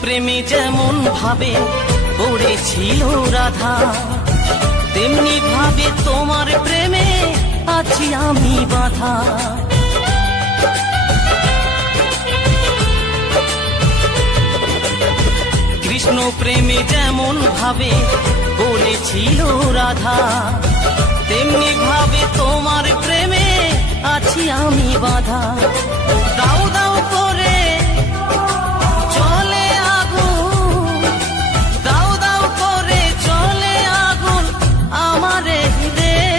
প্রেমে যেমন ভাবে পড়েছিল রাধা, তেমনি ভাবে তোমার প্রেমে আছি আমি বাঁধা। কৃষ্ণ প্রেমে যেমন ভাবে পড়েছিল রাধা, তেমনি ভাবে তোমার প্রেমে আছি আমি বাঁধা। দাও দাও করে চলে আগুন, দাও দাও করে চলে আগুন আমার হৃদয়ে।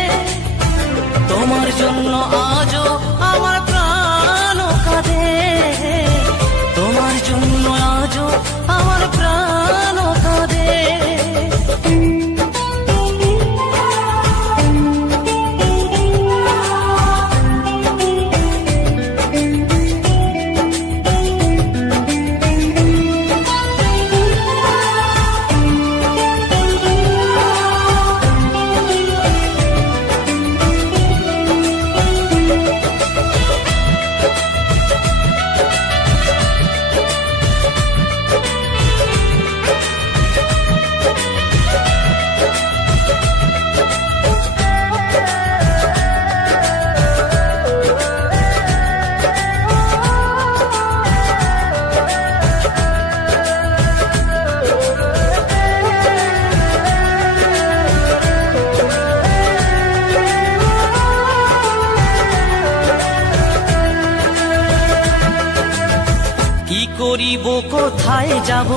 তোমার জন্য আজও আমার প্রাণ কাঁদে, তোমার জন্য আজও আমার প্রাণ কাঁদে। কি করিব কোথায় যাব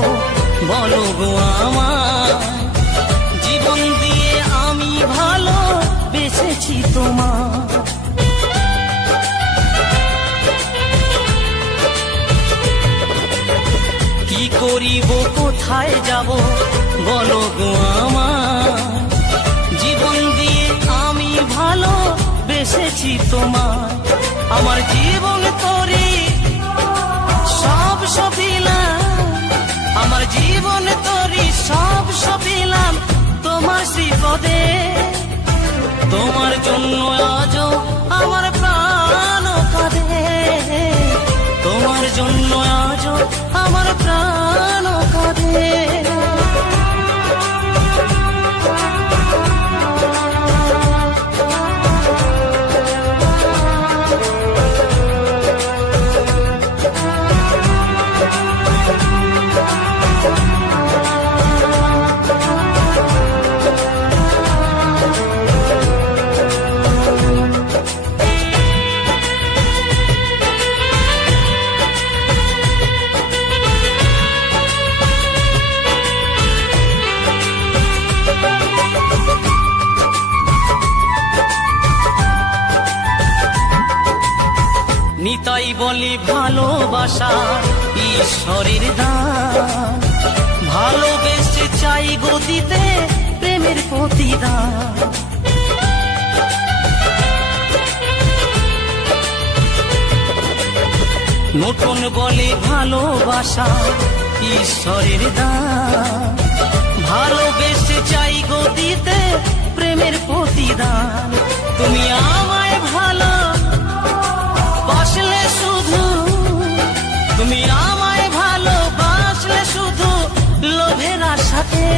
বলো গো আমার, জীবন দিয়ে আমি ভালো বেসেছি তোমার। কি করিব কোথায় যাব বলো গো আমার, জীবন দিয়ে আমি ভালো বেসেছি তোমার। আমার জীবন তোরই সব সপিলাম, আমার জীবন তোরই সব সপিলাম তোমার শ্রীপদে। তোমার জন্য আজও আমার প্রাণ কাঁদে, তোমার জন্য আজও আমার প্রাণ কাঁদে। নিতাই বলি ভালোবাসা ঈশ্বরের দান, ভালোবেসে চাই গতিতে প্রেমের প্রতিদান। নতুন বলে ভালোবাসা ঈশ্বরের দান, ভালোবেসে চাই গতিতে প্রেমের প্রতিদান। তুমি আমায় ভালো বাসলে শুধু, তুমি আমায় ভালোবাসলে শুধু লোভের আশাতে।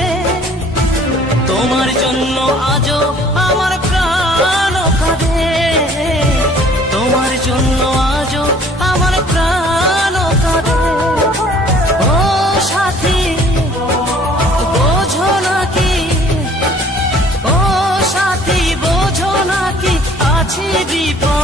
তোমার জন্য আজও আমার প্রাণ কাঁদে, তোমার জন্য আজও আমার প্রাণ কাঁদে। ও সাথী বোঝো নাকি, ও সাথী বোঝো নাকি আছি বিপদ।